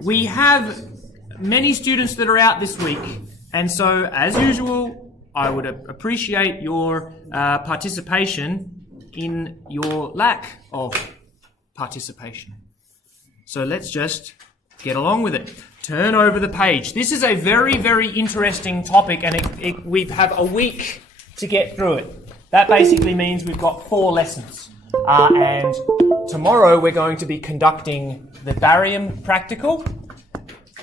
we have many students that are out this week, and so, as usual, I would appreciate your participation in your lack of participation. So let's just get along with it. Turn over the page. This is a very, very interesting topic, and we have a week to get through it. That basically means we've got 4 lessons. And tomorrow we're going to be conducting the barium practical.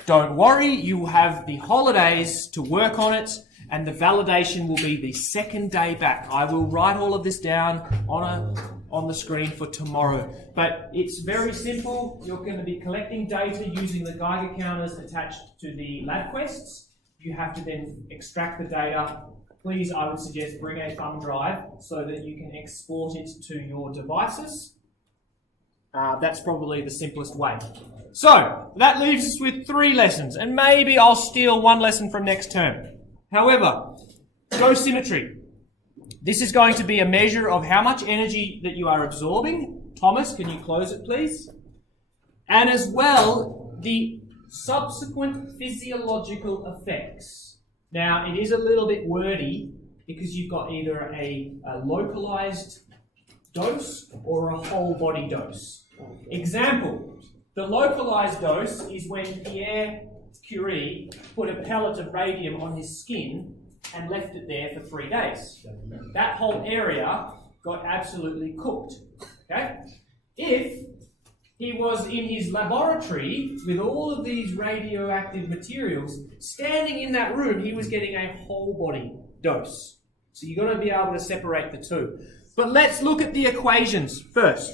Don't worry, you will have the holidays to work on it, and the validation will be the second day back. I will write all of this down on the screen for tomorrow. But it's very simple. You're going to be collecting data using the Geiger counters attached to the lab quests. You have to then extract the data. Please, I would suggest bring a thumb drive so that you can export it to your devices. That's probably the simplest way. So, that leaves us with 3 lessons, and maybe I'll steal 1 lesson from next term. However, dosimetry. This is going to be a measure of how much energy that you are absorbing. Thomas, can you close it, please? And as well, the subsequent physiological effects. Now, it is a little bit wordy because you've got either a localized dose or a whole body dose. Example, the localized dose is when Pierre Curie put a pellet of radium on his skin and left it there for 3 days. That whole area got absolutely cooked. Okay? If he was in his laboratory with all of these radioactive materials, standing in that room, he was getting a whole body dose. So you've got to be able to separate the two. But let's look at the equations first.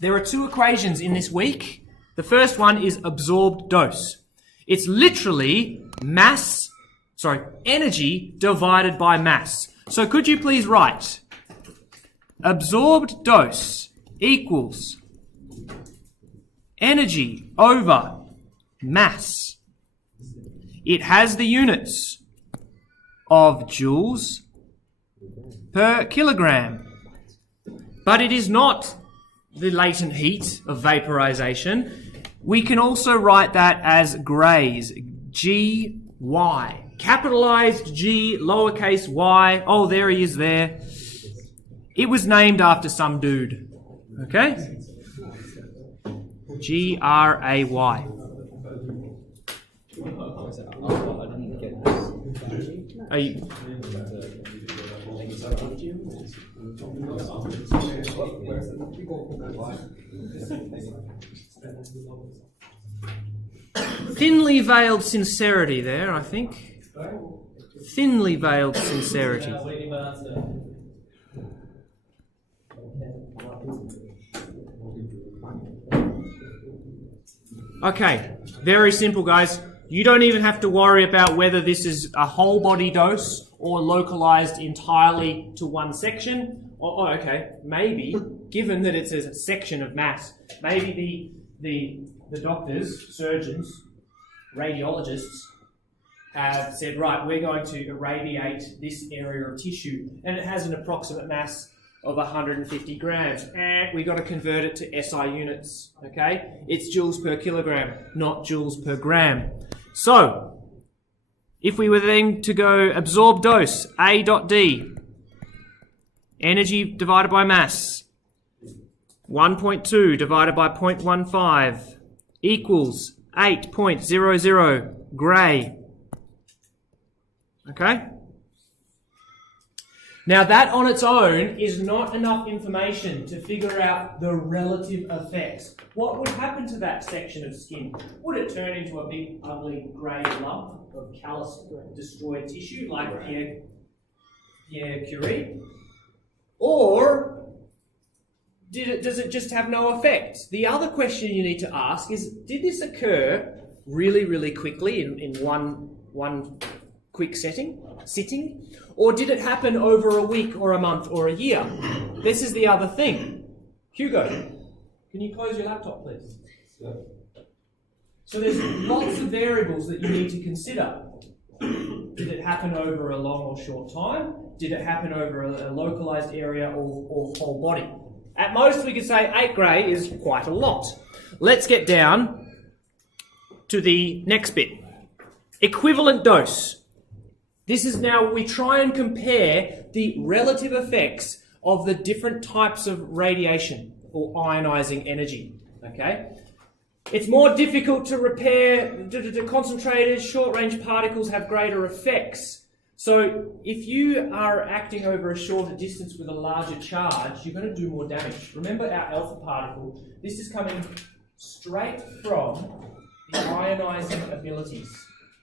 There are 2 equations in this week. The first one is absorbed dose. It's literally energy divided by mass. So could you please write absorbed dose equals energy over mass. It has the units of joules per kilogram, but it is not the latent heat of vaporization. We can also write that as Gray's, G-Y. Capitalized G, lowercase y. Oh, there he is there. It was named after some dude. Okay? G-R-A-Y. Are you... Thinly veiled sincerity there, I think. Thinly veiled sincerity. Okay, very simple, guys. You don't even have to worry about whether this is a whole body dose or localized entirely to one section. Oh, okay, maybe, given that it's a section of mass, maybe the doctors, surgeons, radiologists have said, right, we're going to irradiate this area of tissue, and it has an approximate mass of 150 grams. We've got to convert it to SI units, okay? It's joules per kilogram, not joules per gram. So, if we were then to go absorb dose, A dot D, energy divided by mass, 1.2 divided by 0.15 equals 8.00 Gray. Okay? Now that on its own is not enough information to figure out the relative effects. What would happen to that section of skin? Would it turn into a big ugly grey lump of callous destroyed tissue like Pierre Curie? Or does it just have no effect? The other question you need to ask is, did this occur really, really quickly in one quick sitting? Or did it happen over a week or a month or a year? This is the other thing. Hugo, can you close your laptop, please? So there's lots of variables that you need to consider. Did it happen over a long or short time? Did it happen over a localized area or whole body? At most, we could say 8 Gray is quite a lot. Let's get down to the next bit. Equivalent dose. This is now, we try and compare the relative effects of the different types of radiation or ionizing energy, okay? It's more difficult to repair, concentrators, short-range particles have greater effects. So if you are acting over a shorter distance with a larger charge, you're going to do more damage. Remember our alpha particle, this is coming straight from the ionizing abilities.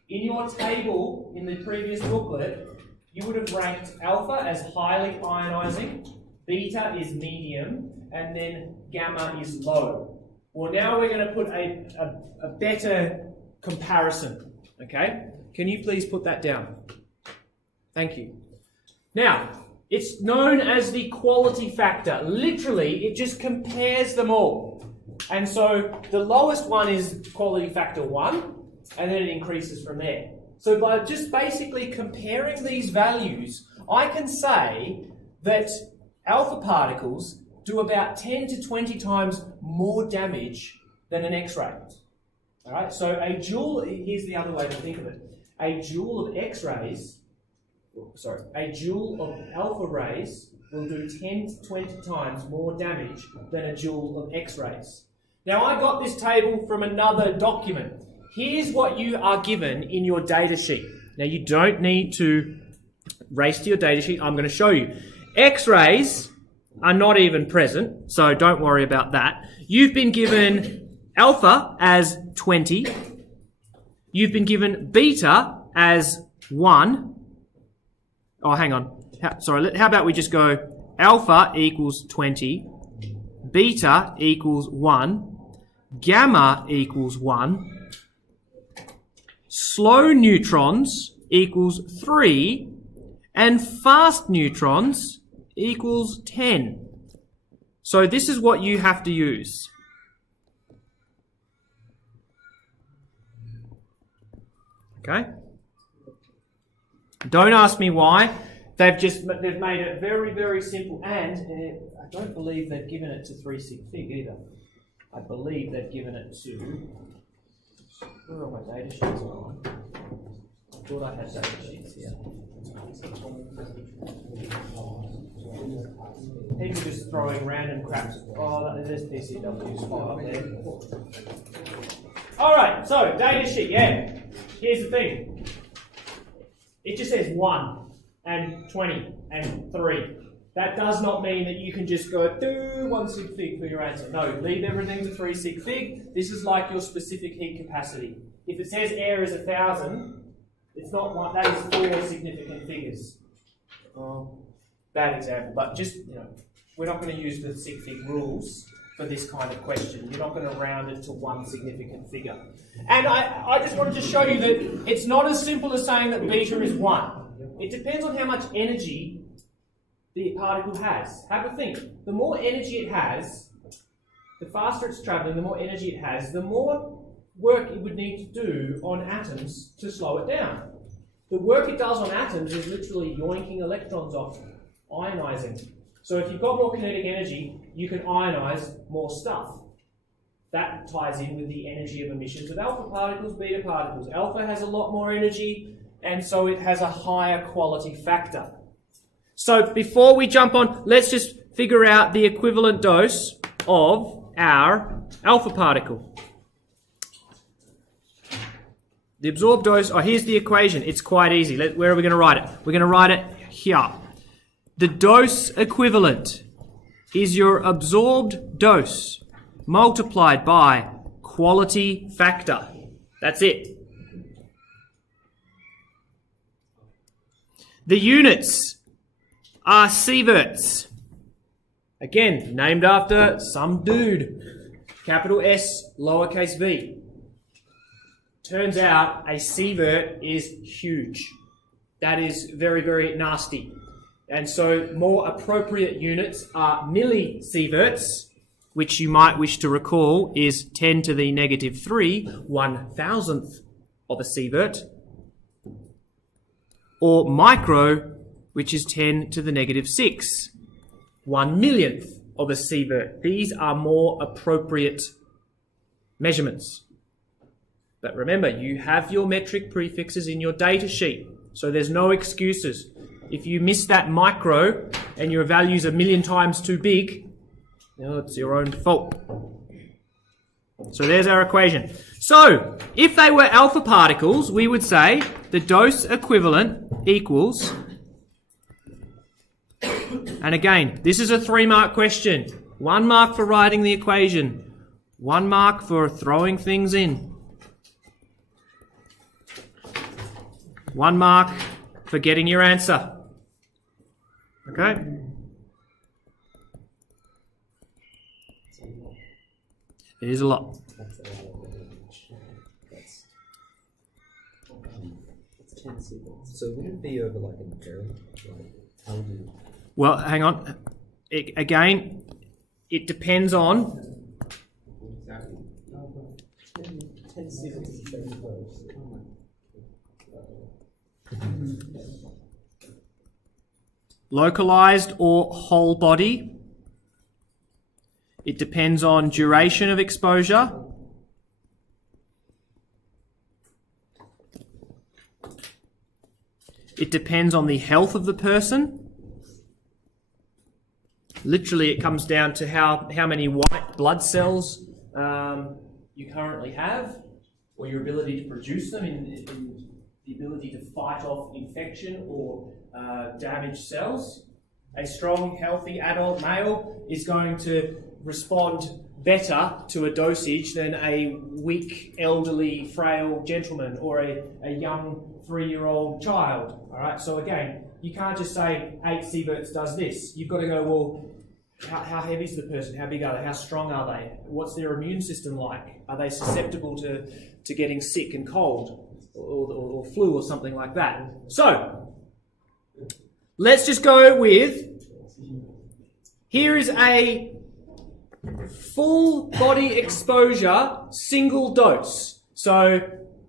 In your table in the previous booklet, you would have ranked alpha as highly ionizing, beta is medium, and then gamma is low. Well, now we're going to put a better comparison, okay? Can you please put that down? Thank you. Now, it's known as the quality factor. Literally, it just compares them all. And so the lowest one is quality factor 1, and then it increases from there. So by just basically comparing these values, I can say that alpha particles do about 10 to 20 times more damage than an X-ray. All right, so a joule, here's the other way to think of it. A joule of X-rays, a joule of alpha rays will do 10 to 20 times more damage than a joule of X-rays. Now, I got this table from another document. Here's what you are given in your data sheet. Now, you don't need to race to your data sheet. I'm going to show you. X-rays are not even present, so don't worry about that. You've been given alpha as 20. You've been given beta as 1. Oh, hang on. How about we just go alpha equals 20, beta equals 1, gamma equals 1, slow neutrons equals 3, and fast neutrons equals 10. So this is what you have to use. Okay? Don't ask me why. They've made it very, very simple, and I don't believe they've given it to 3 sig fig either. I believe they've given it to, where are my data sheets on? I thought I had data sheets here. People just throwing random craps. Oh, there's PCW's file up there. Alright, so data sheet, yeah. Here's the thing. It just says 1 and 20 and 3. That does not mean that you can just go do 1 sig fig for your answer. No, leave everything to 3 sig fig. This is like your specific heat capacity. If it says air is 1,000, it's not one, that is 4 significant figures. Bad example, but just, we're not going to use the sig fig rules for this kind of question. You're not going to round it to 1 significant figure. And I just wanted to show you that it's not as simple as saying that beta is 1. It depends on how much energy the particle has. Have a think. The more energy it has, the faster it's travelling, the more energy it has, the more work it would need to do on atoms to slow it down. The work it does on atoms is literally yoinking electrons off, ionizing. So if you've got more kinetic energy, you can ionize more stuff. That ties in with the energy of emissions of alpha particles, beta particles. Alpha has a lot more energy, and so it has a higher quality factor. So before we jump on, let's just figure out the equivalent dose of our alpha particle. The absorbed dose, here's the equation. It's quite easy. Where are we going to write it? We're going to write it here. The dose equivalent is your absorbed dose multiplied by quality factor. That's it. The units are sieverts. Again, named after some dude. Capital S, lowercase v. Turns out a sievert is huge. That is very, very nasty. And so more appropriate units are millisieverts, which you might wish to recall is 10 to the negative 3, 1,000th of a sievert, or micro, which is 10 to the negative 6, 1,000,000th of a sievert. These are more appropriate measurements. But remember, you have your metric prefixes in your data sheet, so there's no excuses. If you miss that micro and your value's 1,000,000 times too big, it's your own fault. So there's our equation. So, if they were alpha particles, we would say the dose equivalent equals, and again, this is a 3-mark question. 1 mark for writing the equation, 1 mark for throwing things in, 1 mark for getting your answer. Okay? It is a lot. That's 10 seconds. So would it be over like an arrow? Like, how would you... Well, hang on. Again, it depends on... 10 seconds is very close. Localized or whole body. It depends on duration of exposure. It depends on the health of the person. Literally, it comes down to how many white blood cells you currently have, or your ability to produce them, in the ability to fight off infection or damaged cells. A strong, healthy adult male is going to respond better to a dosage than a weak, elderly, frail gentleman or a young 3-year-old child. All right. So again, you can't just say 8 sieverts does this. You've got to go, well, how heavy is the person? How big are they? How strong are they? What's their immune system like? Are they susceptible to getting sick and cold or flu or something like that? So let's just go with, here is a full body exposure, single dose. So,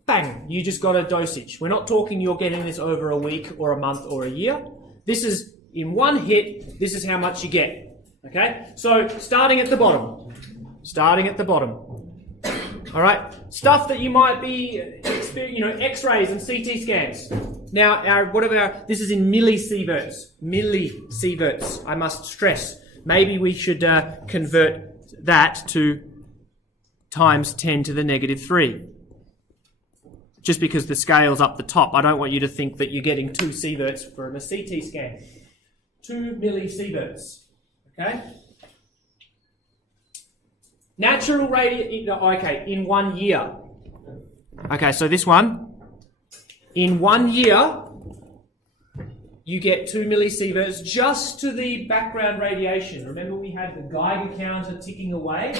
bang, you just got a dosage. We're not talking you're getting this over a week or a month or a year. This is in one hit, this is how much you get. Okay? So, starting at the bottom. All right? Stuff that you might be experiencing, X-rays and CT scans. Now, this is in millisieverts. Millisieverts, I must stress. Maybe we should convert that to times 10 to the negative 3. Just because the scale's up the top, I don't want you to think that you're getting 2 sieverts from a CT scan. 2 millisieverts. Okay? Natural in 1 year. Okay, so this one, in 1 year, you get 2 millisieverts just to the background radiation. Remember we had the Geiger counter ticking away?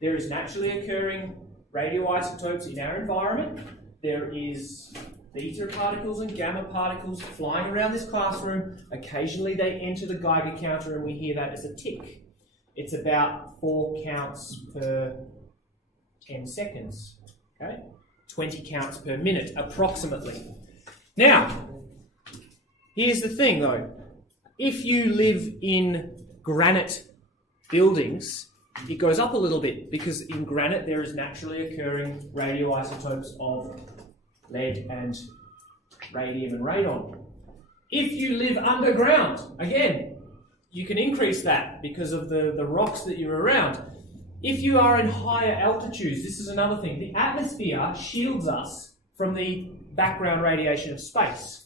There is naturally occurring radioisotopes in our environment. There is beta particles and gamma particles flying around this classroom. Occasionally they enter the Geiger counter and we hear that as a tick. It's about 4 counts per 10 seconds. Okay? 20 counts per minute, approximately. Now, here's the thing though. If you live in granite buildings, it goes up a little bit because in granite there is naturally occurring radioisotopes of lead and radium and radon. If you live underground, again, you can increase that because of the rocks that you're around. If you are in higher altitudes, this is another thing. The atmosphere shields us from the background radiation of space.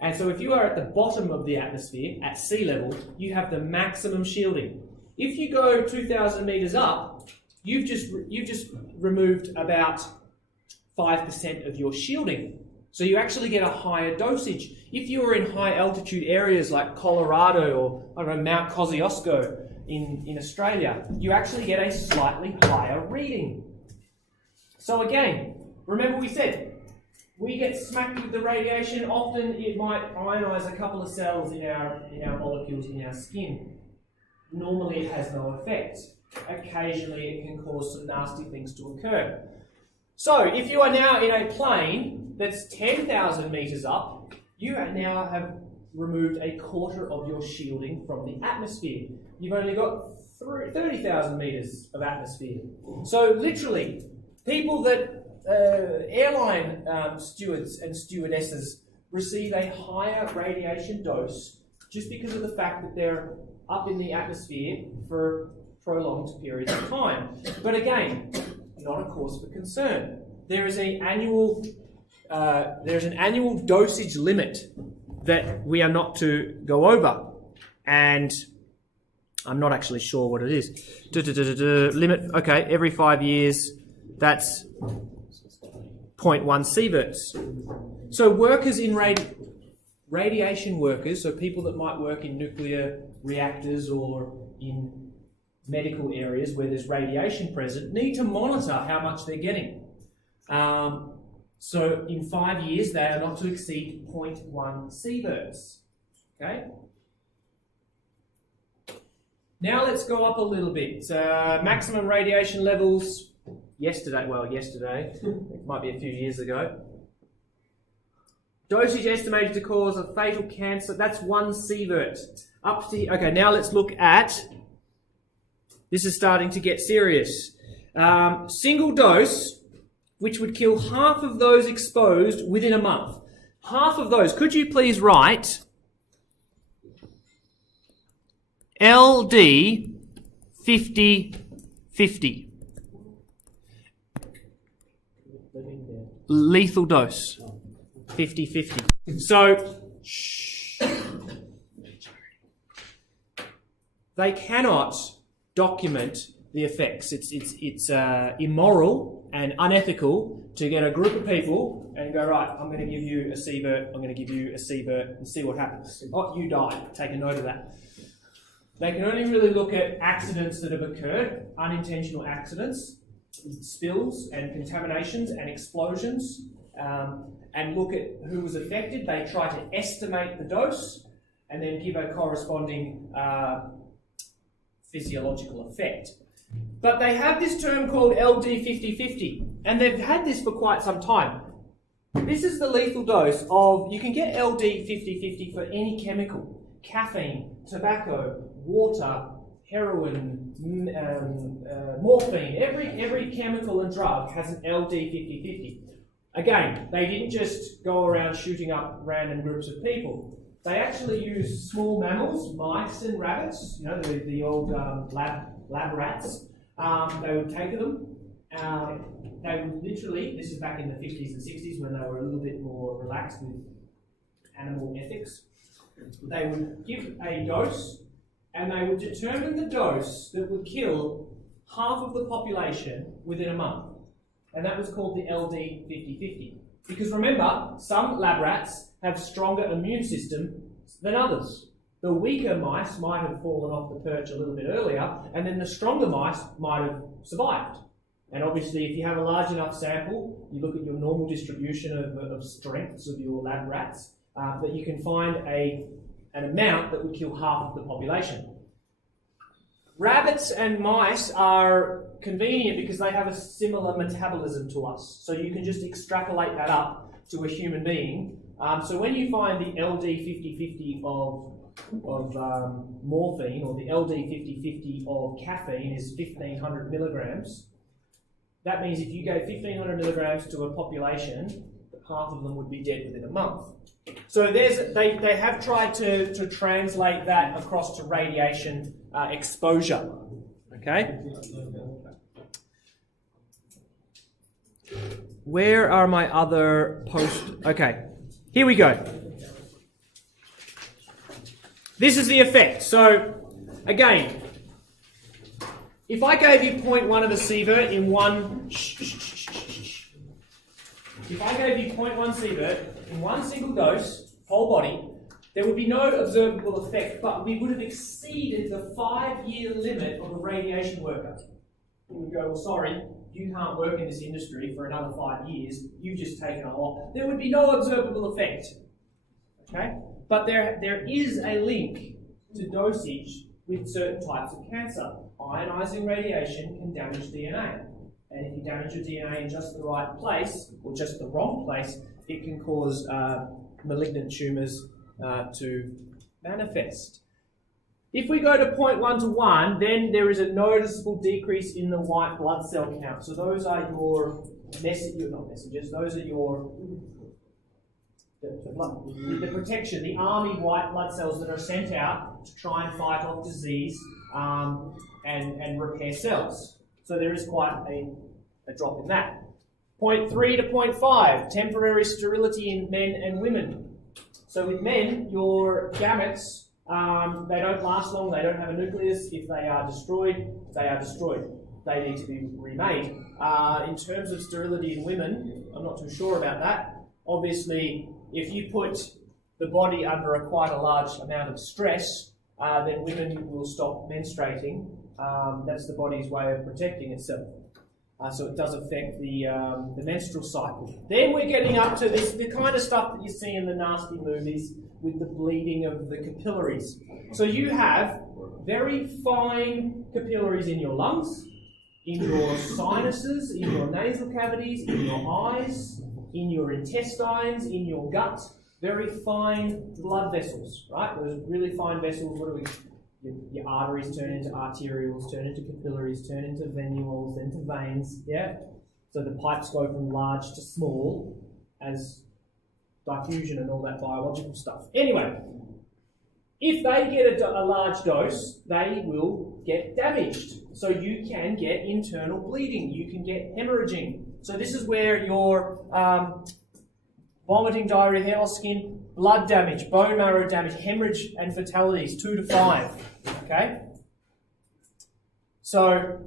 And so if you are at the bottom of the atmosphere, at sea level, you have the maximum shielding. If you go 2,000 meters up, you've just removed about 5% of your shielding. So you actually get a higher dosage. If you are in high altitude areas like Colorado or Mount Kosciuszko in Australia, you actually get a slightly higher reading. So again, remember we said, we get smacked with the radiation. Often it might ionize a couple of cells in our molecules in our skin. Normally it has no effect. Occasionally it can cause some nasty things to occur. So if you are now in a plane that's 10,000 meters up, you now have removed a quarter of your shielding from the atmosphere. You've only got 30,000 meters of atmosphere. So literally, people that airline stewards and stewardesses receive a higher radiation dose just because of the fact that they're up in the atmosphere for prolonged periods of time. But again, not a cause for concern. There is an annual dosage limit that we are not to go over, and I'm not actually sure what it is. Limit, okay, every 5 years, that's 0.1 sieverts. So workers in radiation workers, so people that might work in nuclear reactors or in medical areas where there's radiation present, need to monitor how much they're getting. So in 5 years, they are not to exceed 0.1 sieverts. Okay? Now let's go up a little bit. Maximum radiation levels yesterday, it might be a few years ago. Dosage estimated to cause a fatal cancer, that's 1 sievert. Up to, okay, now let's look at, this is starting to get serious. Single dose, which would kill half of those exposed within a month. Half of those. Could you please write LD 50-50? Lethal dose. 50-50. So, they cannot document the effects. It's immoral and unethical to get a group of people and go, right, I'm going to give you a sievert, I'm going to give you a sievert, and see what happens. Oh, you die. Take a note of that. They can only really look at accidents that have occurred, unintentional accidents, spills and contaminations and explosions, and look at who was affected. They try to estimate the dose and then give a corresponding physiological effect. But they have this term called LD 50-50, and they've had this for quite some time. This is the lethal dose of, you can get LD 50-50 for any chemical: caffeine, tobacco, water, heroin, morphine. Every chemical and drug has an LD 50-50. Again, they didn't just go around shooting up random groups of people. They actually used small mammals, mice and rabbits, you know, the old lab rats. They would take them. They would literally, this is back in the 50s and 60s when they were a little bit more relaxed with animal ethics. They would give a dose, and they would determine the dose that would kill half of the population within a month. And that was called the LD 50-50. Because remember, some lab rats have stronger immune system than others. The weaker mice might have fallen off the perch a little bit earlier, and then the stronger mice might have survived. And obviously, if you have a large enough sample, you look at your normal distribution of strengths of your lab rats, that you can find an amount that would kill half of the population. Rabbits and mice are convenient because they have a similar metabolism to us. So you can just extrapolate that up to a human being. So when you find the LD 50-50 of morphine, or the LD 50-50 of caffeine is 1,500 milligrams, that means if you gave 1,500 milligrams to a population, half of them would be dead within a month. So they have tried to translate that across to radiation exposure. Okay? Where are my other Okay, here we go. This is the effect. So, again, if I gave you 0.1 of a sievert in one... If I gave you 0.1 sievert in one single dose, whole body, there would be no observable effect, but we would have exceeded the 5-year limit of a radiation worker. You would go, well, sorry, you can't work in this industry for another 5 years, you've just taken a lot. There would be no observable effect. Okay? But there is a link to dosage with certain types of cancer. Ionizing radiation can damage DNA. And if you damage your DNA in just the right place, or just the wrong place, it can cause malignant tumours to manifest. If we go to 0.1 to 1, then there is a noticeable decrease in the white blood cell count. So those are your not messengers, those are your the protection, the army white blood cells that are sent out to try and fight off disease and repair cells. So there is quite a drop in that. Point 3 to point 5, temporary sterility in men and women. So with men, your gametes, they don't last long, they don't have a nucleus. If they are destroyed, they are destroyed. They need to be remade. In terms of sterility in women, I'm not too sure about that. Obviously, if you put the body under quite a large amount of stress, then women will stop menstruating. That's the body's way of protecting itself. So it does affect the menstrual cycle. Then we're getting up to the kind of stuff that you see in the nasty movies with the bleeding of the capillaries. So you have very fine capillaries in your lungs, in your sinuses, in your nasal cavities, in your eyes, in your intestines, in your gut. Very fine blood vessels, right? Those really fine vessels. What do we? Your arteries turn into arterioles, turn into capillaries, turn into venules, then to veins. Yeah. So the pipes go from large to small as diffusion and all that biological stuff. Anyway, if they get a large dose, they will get damaged. So you can get internal bleeding. You can get hemorrhaging. So this is where your vomiting, diarrhea, hair loss, skin, blood damage, bone marrow damage, hemorrhage and fatalities, 2 to 5. Okay? So,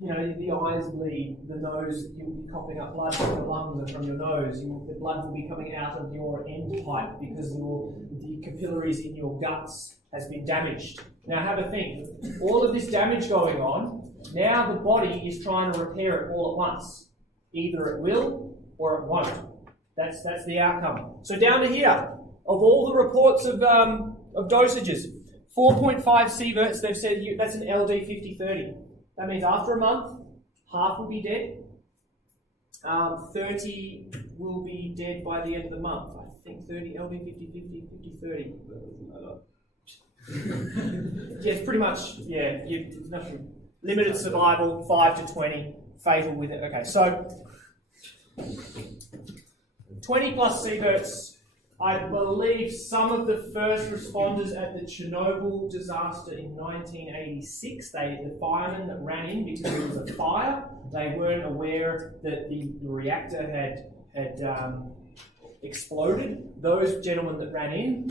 the eyes bleed, the nose, you'll be coughing up blood from the lungs and from your nose. The blood will be coming out of your end pipe because the capillaries in your guts has been damaged. Now have a think. All of this damage going on, now the body is trying to repair it all at once. Either it will or it won't. That's the outcome. So down to here, of all the reports of dosages, 4.5 sieverts, they've said that's an LD 50-30. That means after a month, half will be dead. 30 will be dead by the end of the month. I think 30, LD 50-30. Yeah, it's pretty much, there's nothing. Limited survival, 5 to 20, fatal with it. Okay, so 20 plus sieverts. I believe some of the first responders at the Chernobyl disaster in 1986, the firemen that ran in because there was a fire, they weren't aware that the reactor had exploded. Those gentlemen that ran in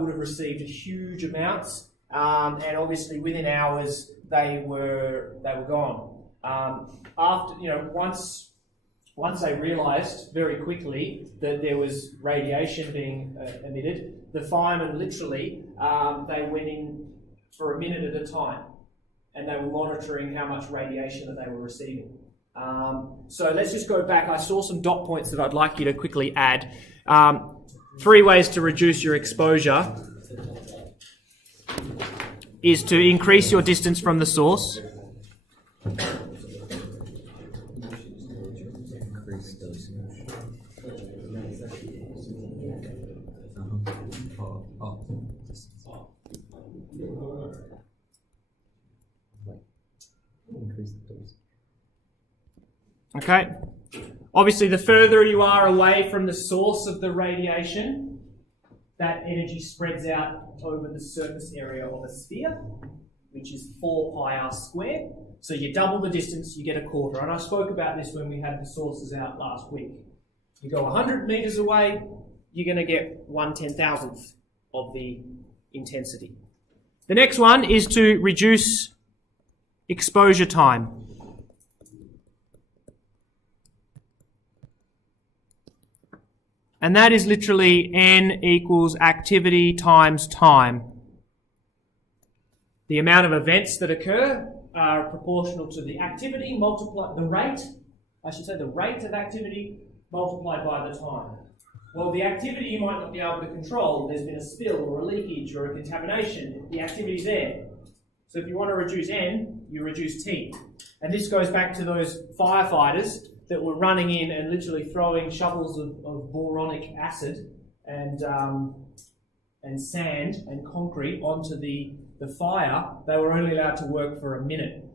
would have received huge amounts, and obviously within hours they were gone. Once they realised very quickly that there was radiation being emitted, the firemen literally, they went in for a minute at a time and they were monitoring how much radiation that they were receiving. So let's just go back. I saw some dot points that I'd like you to quickly add. 3 ways to reduce your exposure is to increase your distance from the source. Okay. Obviously, the further you are away from the source of the radiation, that energy spreads out over the surface area of a sphere, which is 4 pi r squared. So you double the distance, you get a quarter. And I spoke about this when we had the sources out last week. You go 100 metres away, you're going to get 1/10,000th of the intensity. The next one is to reduce exposure time. And that is literally N equals activity times time. The amount of events that occur are proportional to the activity multiplied, the rate of activity multiplied by the time. Well, the activity you might not be able to control. There's been a spill or a leakage or a contamination. The activity's there. So if you want to reduce N, you reduce T. And this goes back to those firefighters that were running in and literally throwing shovels of boronic acid and sand and concrete onto the fire. They were only allowed to work for a minute.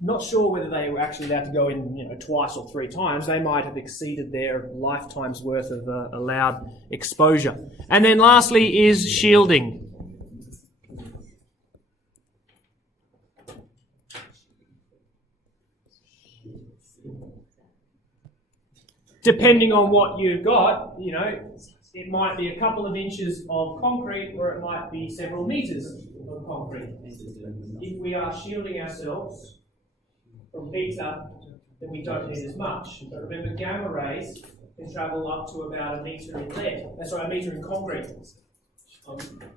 Not sure whether they were actually allowed to go in, twice or 3 times. They might have exceeded their lifetime's worth of allowed exposure. And then lastly is shielding. Depending on what you've got, it might be a couple of inches of concrete or it might be several meters of concrete. If we are shielding ourselves from beta, then we don't need as much. But remember, gamma rays can travel up to about a meter in lead. That's right, a meter in concrete.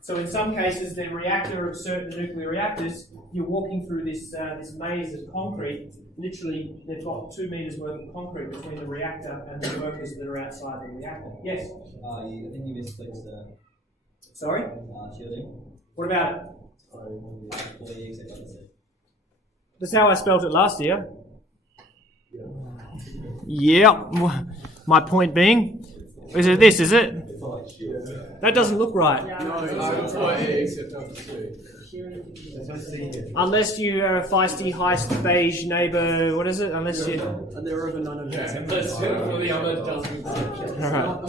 So in some cases, the reactor of certain nuclear reactors, you're walking through this maze of concrete. Literally, they've got 2 meters worth of concrete between the reactor and the workers that are outside the reactor. Yes? I think you misplaced Sorry? shielding. What about it? Employees, That's how I spelled it last year. Yeah. My point being, is it this, is it? That doesn't look right. Unless you are a feisty, heist, beige neighbour, what is it? Unless you... And they're over 900. Alright.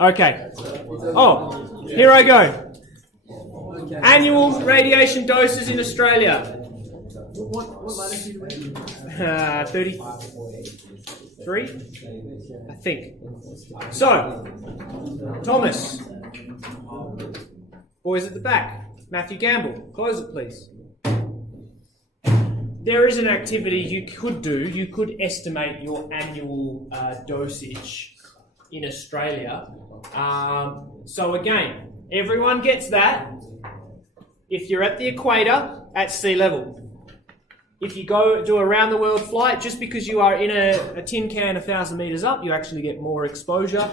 Okay. Oh, here I go. Annual radiation doses in Australia. What latitude are we in? 33? I think. So, Thomas. Boys at the back. Matthew Gamble. Close it, please. There is an activity you could do. You could estimate your annual dosage in Australia. So again, everyone gets that. If you're at the equator, at sea level. If you go do a round the world flight, just because you are in a tin can 1,000 metres up, you actually get more exposure.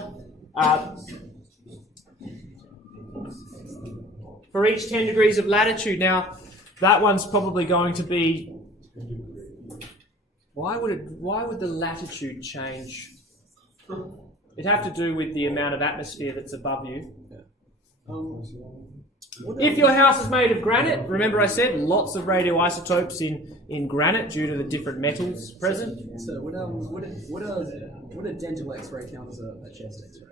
For each 10 degrees of latitude. Now, that one's probably going to be... Why would the latitude change? It'd have to do with the amount of atmosphere that's above you. If your house is made of granite, remember I said lots of radioisotopes in granite due to the different metals present. So would a dental X-ray count as a chest X-ray?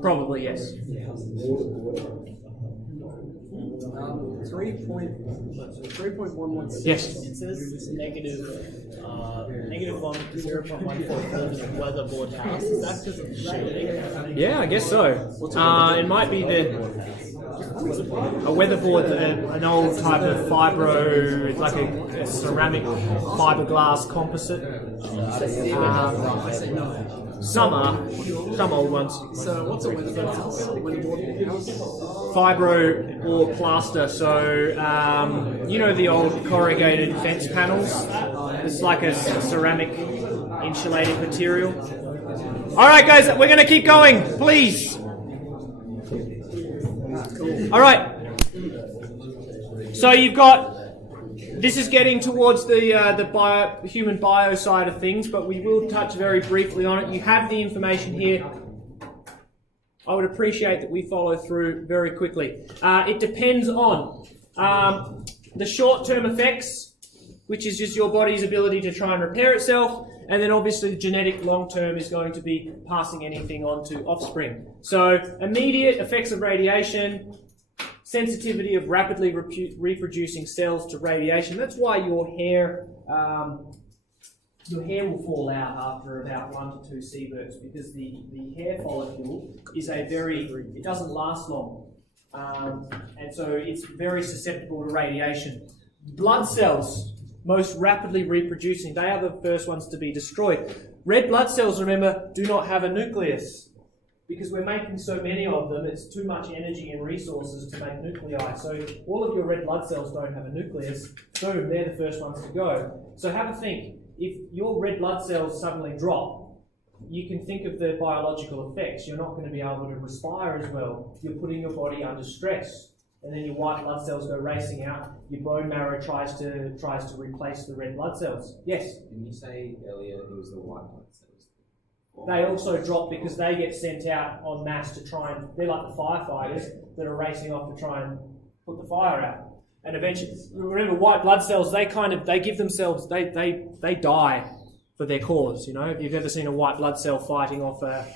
Probably yes. 3.116. Yes. It says negative 1.14 weatherboard house. Is that because of shielding? Yeah, I guess so. It might be a weatherboard, an old type of fibro, it's like a ceramic fiberglass composite. Some old ones. So what's a weatherboard house? Weatherboard house? Fibro or plaster. So the old corrugated fence panels. It's like a ceramic insulating material. All right, guys, we're going to keep going, please. All right. So you've got. This is getting towards the human bio side of things, but we will touch very briefly on it. You have the information here. I would appreciate that we follow through very quickly. It depends on the short-term effects, which is just your body's ability to try and repair itself, and then obviously genetic long-term is going to be passing anything on to offspring. So immediate effects of radiation, sensitivity of rapidly reproducing cells to radiation. That's why your hair will fall out after about 1 to 2 sieverts, because the hair follicle is it doesn't last long. And so it's very susceptible to radiation. Blood cells, most rapidly reproducing, they are the first ones to be destroyed. Red blood cells, remember, do not have a nucleus. Because we're making so many of them, it's too much energy and resources to make nuclei. So all of your red blood cells don't have a nucleus. Boom, they're the first ones to go. So have a think. If your red blood cells suddenly drop, you can think of the biological effects. You're not going to be able to respire as well. You're putting your body under stress. And then your white blood cells go racing out. Your bone marrow tries to replace the red blood cells. Yes? Didn't you say earlier it was the white blood cells? They also drop because they get sent out en masse to try and... They're like the firefighters that are racing off to try and put the fire out. and eventually, remember, white blood cells, they give themselves, they die for their cause. You know, if you've ever seen a white blood cell fighting off a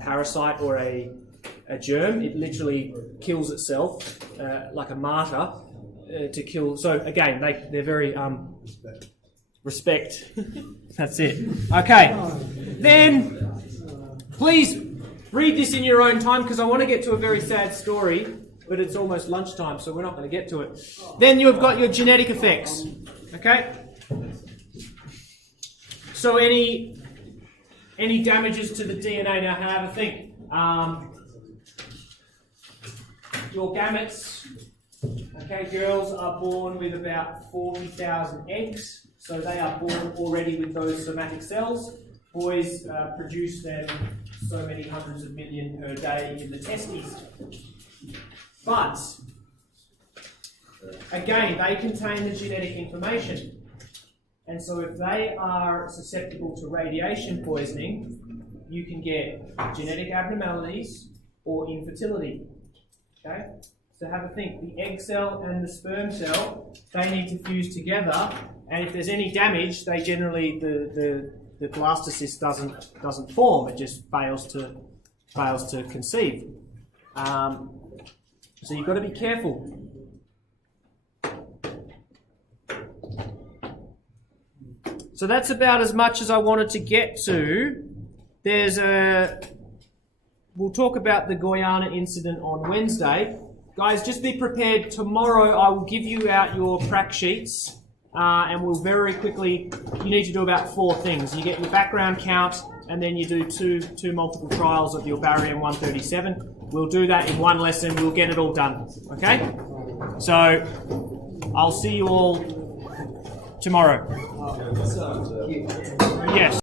parasite or a germ, it literally kills itself like a martyr to kill. So again, they're very respect. That's it. Okay, then please read this in your own time because I want to get to a very sad story, but it's almost lunchtime, so we're not going to get to it. Then you've got your genetic effects. Okay. So any damages to the DNA? Now have a think. Your gametes, okay, girls are born with about 40,000 eggs, so they are born already with those somatic cells. Boys produce them so many hundreds of million per day in the testes. But, again, they contain the genetic information. And so if they are susceptible to radiation poisoning, you can get genetic abnormalities or infertility. Okay? So have a think. The egg cell and the sperm cell, they need to fuse together, and if there's any damage, they generally the blastocyst doesn't form. It just fails to conceive. So you've got to be careful. So that's about as much as I wanted to get to. We'll talk about the Guyana incident on Wednesday. Guys, just be prepared. Tomorrow I will give you out your prac sheets and we'll very quickly, you need to do about 4 things. You get your background count and then you do two multiple trials of your barium 137. We'll do that in one lesson. We'll get it all done. Okay? So I'll see you all tomorrow. Yes.